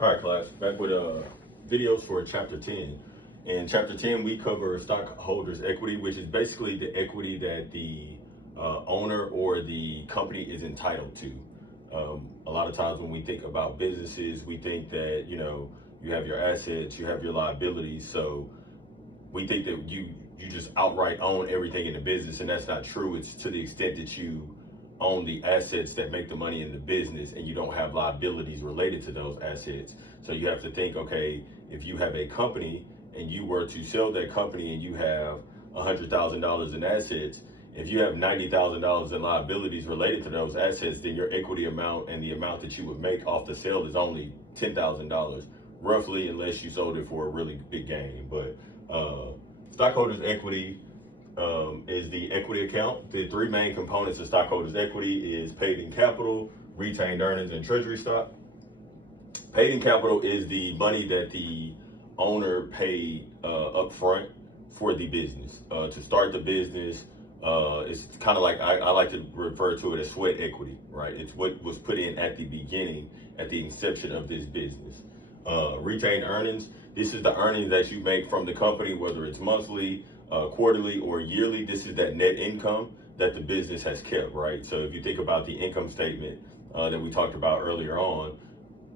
All right, class, back with videos for chapter 10. In chapter 10, we cover stockholders' equity, which is basically the equity that the owner or the company is entitled to. A lot of times when we think about businesses, we think that, you have your assets, you have your liabilities. So we think that you just outright own everything in the business, and that's not true. It's to the extent that you own the assets that make the money in the business and you don't have liabilities related to those assets. So you have to think, okay, if you have a company and you were to sell that company and you have $100,000 in assets, if you have $90,000 in liabilities related to those assets, then your equity amount and the amount that you would make off the sale is only $10,000, roughly, unless you sold it for a really big gain. But stockholders' equity is the equity account. The three main components of stockholders' equity is paid-in capital, retained earnings, and treasury stock. Paid-in capital is the money that the owner paid up front for the business. To start the business, it's kind of like, I like to refer to it as sweat equity, right? It's what was put in at the beginning, at the inception of this business. Retained earnings, this is the earnings that you make from the company, whether it's monthly, quarterly, or yearly. This is that net income that the business has kept, right? So if you think about the income statement that we talked about earlier on,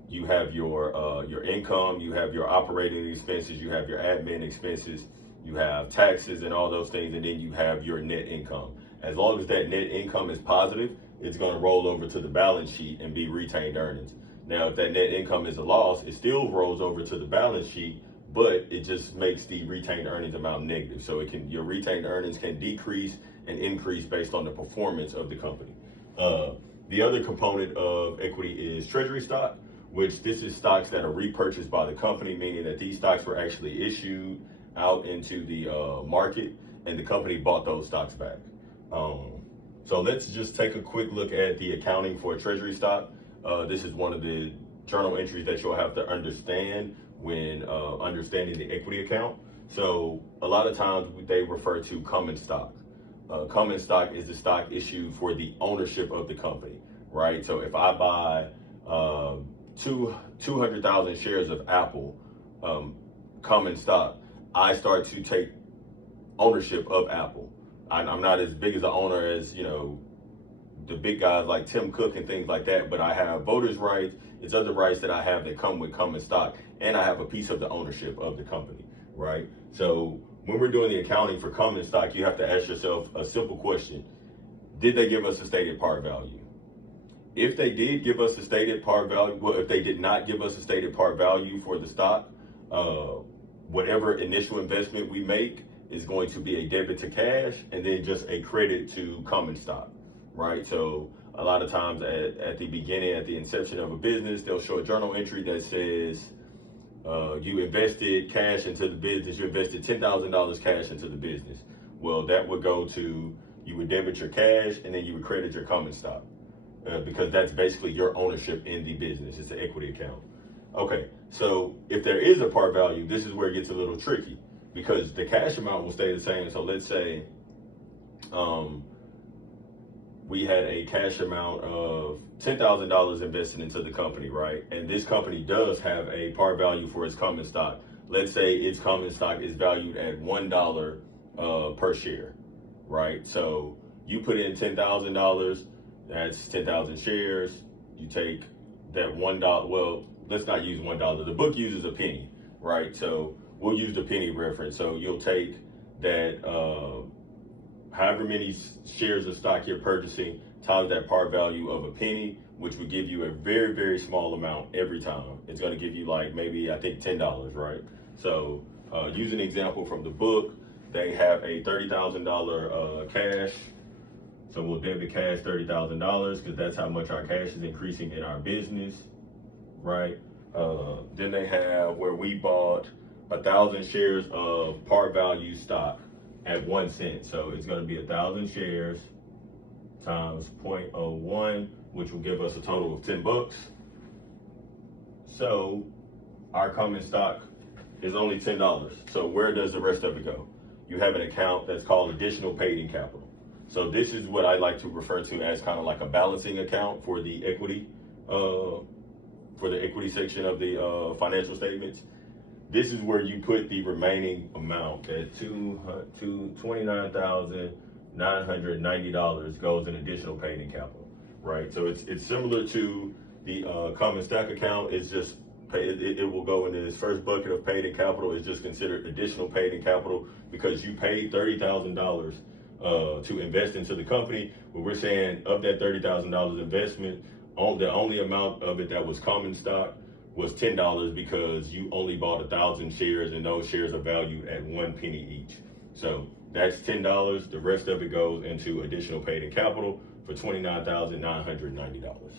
you have your income, you have your operating expenses, you have your admin expenses, you have taxes and all those things, and then you have your net income. As long as that net income is positive, it's going to roll over to the balance sheet and be retained earnings. Now, if that net income is a loss, it still rolls over to the balance sheet, but it just makes the retained earnings amount negative. So your retained earnings can decrease and increase based on the performance of the company. The other component of equity is treasury stock, which this is stocks that are repurchased by the company, meaning that these stocks were actually issued out into the market and the company bought those stocks back. So let's just take a quick look at the accounting for treasury stock. This is one of the journal entries that you'll have to understand when understanding the equity account. So a lot of times they refer to common stock. Common stock is the stock issued for the ownership of the company, right? So if I buy 200,000 shares of Apple common stock, I start to take ownership of Apple. I'm not as big as an owner as, the big guys like Tim Cook and things like that, but I have voters' rights. It's other rights that I have that come with common stock, and I have a piece of the ownership of the company, right? So when we're doing the accounting for common stock, you have to ask yourself a simple question. Did they give us a stated par value? If they did give us a stated par value, well, if they did not give us a stated par value for the stock, whatever initial investment we make is going to be a debit to cash and then just a credit to common stock, right? So a lot of times at the beginning, at the inception of a business, they'll show a journal entry that says you invested cash into the business, you invested $10,000 cash into the business. Well, that would go to, you would debit your cash and then you would credit your common stock because that's basically your ownership in the business. It's an equity account. Okay, so if there is a par value, this is where it gets a little tricky because the cash amount will stay the same. So let's say we had a cash amount of $10,000 invested into the company, right? And this company does have a par value for its common stock. Let's say its common stock is valued at $1 per share, right? So you put in $10,000, that's 10,000 shares. You take that $1, well, let's not use $1. The book uses a penny, right? So we'll use the penny reference. So you'll take that however many shares of stock you're purchasing times that par value of a penny, which would give you a very, very small amount every time. It's going to give you like maybe, I think, $10, right? So use an example from the book. They have a $30,000 cash. So we'll debit cash $30,000 because that's how much our cash is increasing in our business, right? Then they have where we bought 1,000 shares of par value stock at 1 cent. So it's going to be 1,000 shares times 0.01, which will give us a total of $10. So our common stock is only $10. So where does the rest of it go? You have an account that's called additional paid-in capital. So this is what I like to refer to as kind of like a balancing account for the equity for the equity section of the financial statements. This is where you put the remaining amount at $29,990 goes in additional paid in capital, right? So it's similar to the common stock account. It's just it will go into this first bucket of paid in capital. It's just considered additional paid in capital because you paid $30,000 to invest into the company. But we're saying of that $30,000 investment, the only amount of it that was common stock was $10 because you only bought 1,000 shares, and those shares are valued at 1 penny each. So that's $10. The rest of it goes into additional paid in capital for $29,990.